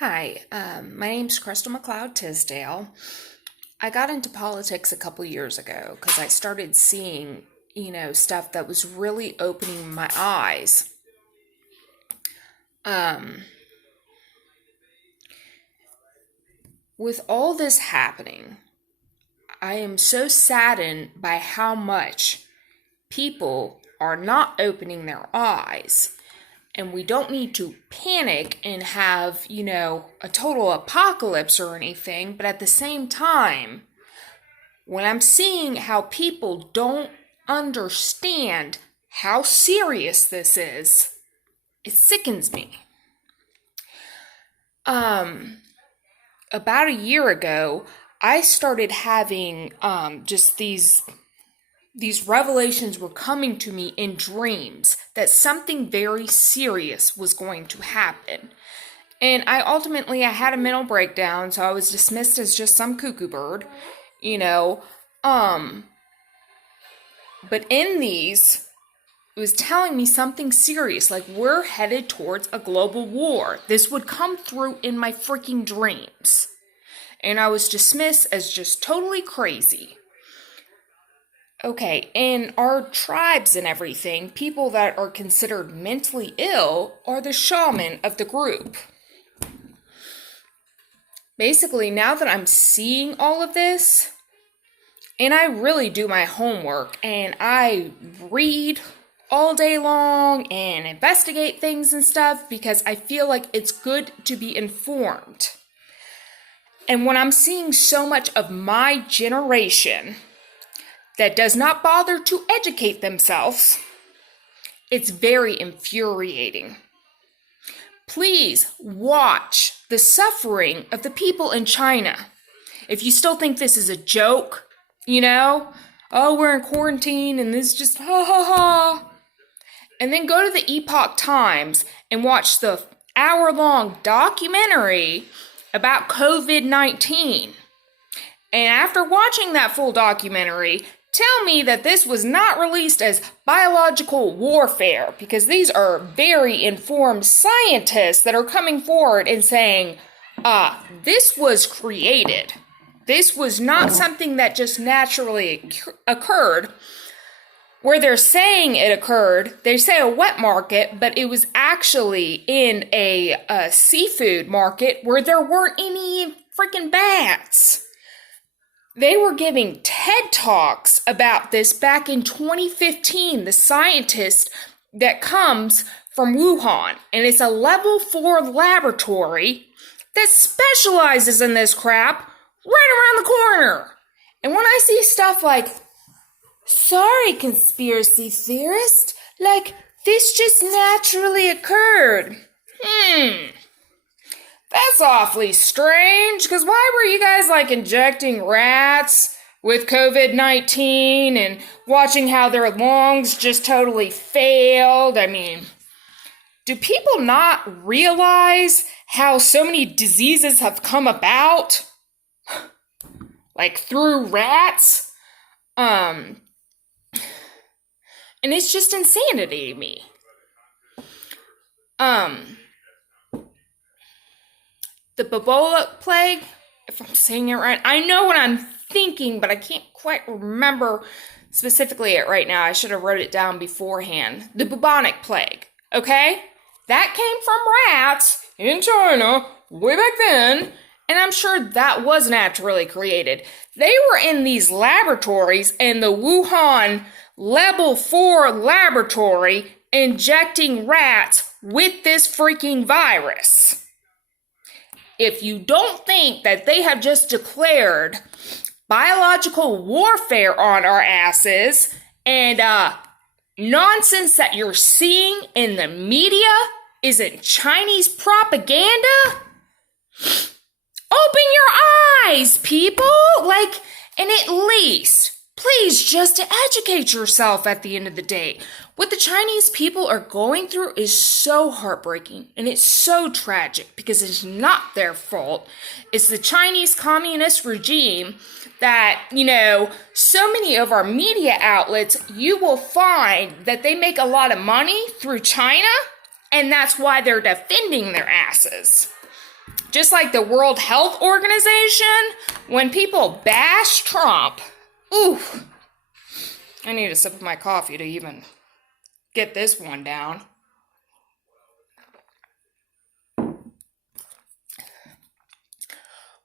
Hi, my name's Crystal McLeod Tisdale. I got into politics a couple years ago because I started seeing, stuff that was really opening my eyes. Um, with all this happening, I am so saddened by how much people are not opening their eyes. And we don't need to panic and have, a total apocalypse or anything, but at the same time, when I'm seeing how people don't understand how serious this is, it sickens me. Um, about a year ago, I started having just these revelations were coming to me in dreams that something very serious was going to happen. And I had a mental breakdown, so I was dismissed as just some cuckoo bird, you know. Um, but in these, it was telling me something serious, like we're headed towards a global war. This would come through in my freaking dreams. And I was dismissed as just totally crazy. Okay, in our tribes and everything, people that are considered mentally ill are the shaman of the group. Basically, now that I'm seeing all of this, and I really do my homework, and I read all day long and investigate things and stuff because I feel like it's good to be informed. And when I'm seeing so much of my generation that does not bother to educate themselves, it's very infuriating. Please watch the suffering of the people in China. If you still think this is a joke, oh, we're in quarantine and this is just ha ha ha. And then go to the Epoch Times and watch the hour-long documentary about COVID-19. And after watching that full documentary, tell me that this was not released as biological warfare, because these are very informed scientists that are coming forward and saying, this was created. This was not something that just naturally occurred. Where they're saying it occurred, they say a wet market, but it was actually in a seafood market where there weren't any freaking bats. They were giving TED Talks about this back in 2015, the scientist that comes from Wuhan. And it's a level 4 laboratory that specializes in this crap right around the corner. And when I see stuff like, sorry, conspiracy theorist, this just naturally occurred. That's awfully strange, because why were you guys injecting rats with COVID-19 and watching how their lungs just totally failed? I mean, do people not realize how so many diseases have come about? Through rats? And it's just insanity to me. The Ebola plague, if I'm saying it right, I know what I'm thinking, but I can't quite remember specifically it right now. I should have wrote it down beforehand. The bubonic plague, okay? That came from rats in China way back then, and I'm sure that was naturally created. They were in these laboratories in the Wuhan level 4 laboratory injecting rats with this freaking virus. If you don't think that they have just declared biological warfare on our asses and nonsense that you're seeing in the media isn't Chinese propaganda, open your eyes, people! And at least, please just educate yourself at the end of the day. What the Chinese people are going through is so heartbreaking, and it's so tragic because it's not their fault. It's the Chinese communist regime that, so many of our media outlets, you will find that they make a lot of money through China, and that's why they're defending their asses. Just like the World Health Organization, when people bash Trump, ooh, I need a sip of my coffee to even get this one down.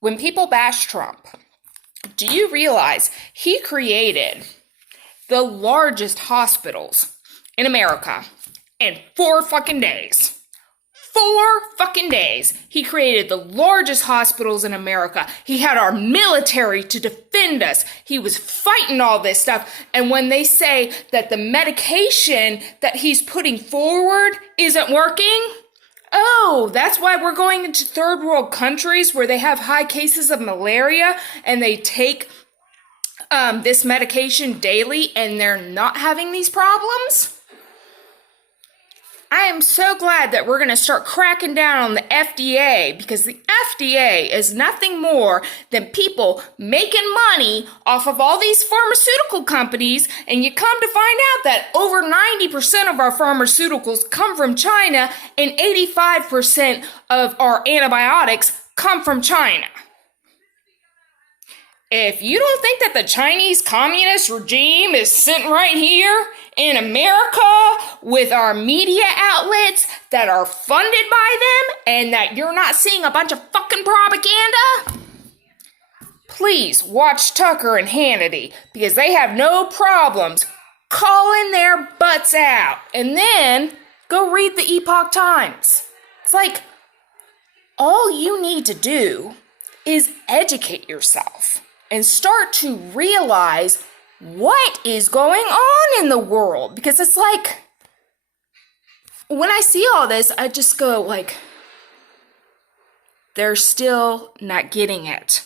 When people bash Trump, do you realize he created the largest hospitals in America in 4 fucking days? 4 fucking days. He created the largest hospitals in America. He had our military to defend us. He was fighting all this stuff. And when they say that the medication that he's putting forward isn't working, oh, that's why we're going into third world countries where they have high cases of malaria and they take this medication daily and they're not having these problems? I am so glad that we're going to start cracking down on the FDA, because the FDA is nothing more than people making money off of all these pharmaceutical companies, and you come to find out that over 90% of our pharmaceuticals come from China and 85% of our antibiotics come from China. If you don't think that the Chinese communist regime is sitting right here in America with our media outlets that are funded by them and that you're not seeing a bunch of fucking propaganda, please watch Tucker and Hannity, because they have no problems calling their butts out. And then go read the Epoch Times. It's like, all you need to do is educate yourself and start to realize what is going on in the world. Because it's like, when I see all this, I just go like, they're still not getting it.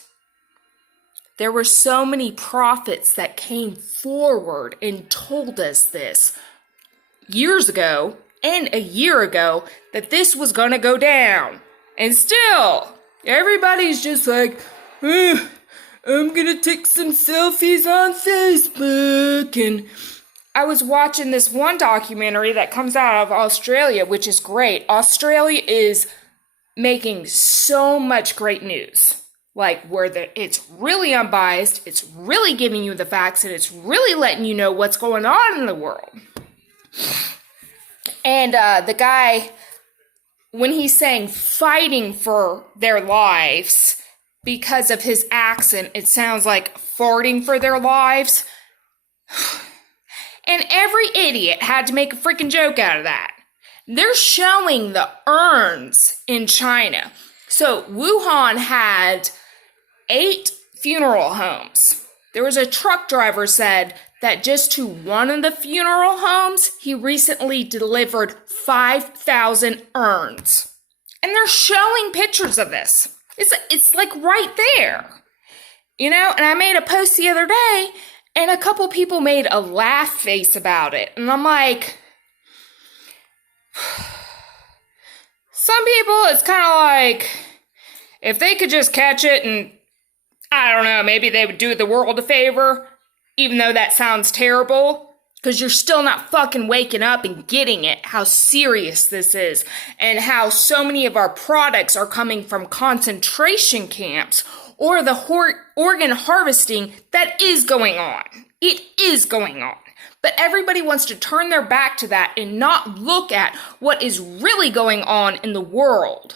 There were so many prophets that came forward and told us this years ago and a year ago, that this was gonna go down. And still, everybody's just like, I'm gonna take some selfies on Facebook. And I was watching this one documentary that comes out of Australia, which is great. Australia is making so much great news. Like, where it's really unbiased, it's really giving you the facts, and it's really letting you know what's going on in the world. And the guy, when he's saying fighting for their lives, because of his accent, it sounds like farting for their lives. And every idiot had to make a freaking joke out of that. They're showing the urns in China. So Wuhan had 8 funeral homes. There was a truck driver said that just to one of the funeral homes, he recently delivered 5,000 urns. And they're showing pictures of this. It's like right there, you know? And I made a post the other day, and a couple people made a laugh face about it. And I'm like, some people, it's kind of like, if they could just catch it and, I don't know, maybe they would do the world a favor, even though that sounds terrible. Because you're still not fucking waking up and getting it, how serious this is, and how so many of our products are coming from concentration camps, or the organ harvesting that is going on. It is going on. But everybody wants to turn their back to that and not look at what is really going on in the world.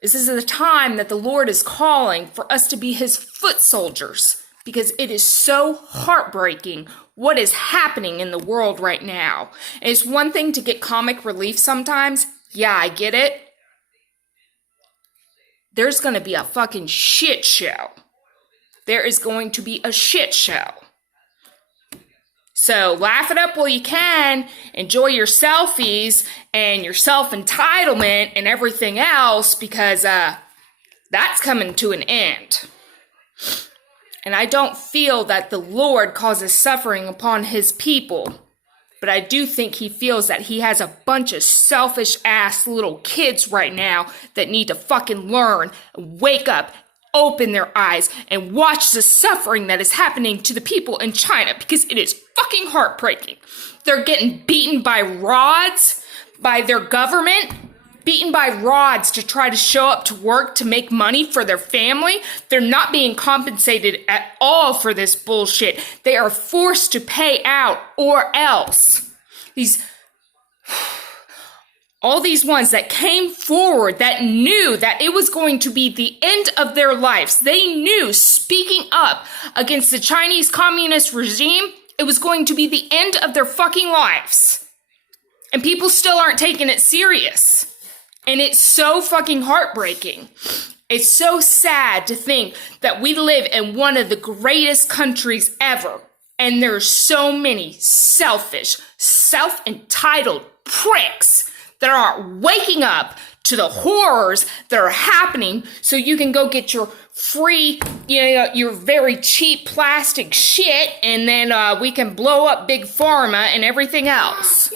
This is the time that the Lord is calling for us to be his foot soldiers, because it is so heartbreaking what is happening in the world right now. And it's one thing to get comic relief sometimes. Yeah, I get it. There's going to be a fucking shit show. There is going to be a shit show. So laugh it up while you can. Enjoy your selfies and your self-entitlement and everything else, because that's coming to an end. And I don't feel that the Lord causes suffering upon his people. But I do think he feels that he has a bunch of selfish ass little kids right now that need to fucking learn, wake up, open their eyes, and watch the suffering that is happening to the people in China, because it is fucking heartbreaking. They're getting beaten by rods by their government. beaten by rods to try to show up to work to make money for their family. They're not being compensated at all for this bullshit. They are forced to pay out or else. All these ones that came forward that knew that it was going to be the end of their lives. They knew speaking up against the Chinese communist regime, it was going to be the end of their fucking lives. And people still aren't taking it serious. And it's so fucking heartbreaking. It's so sad to think that we live in one of the greatest countries ever. And there's so many selfish, self-entitled pricks that aren't waking up to the horrors that are happening so you can go get your free, your very cheap plastic shit, and then we can blow up Big Pharma and everything else.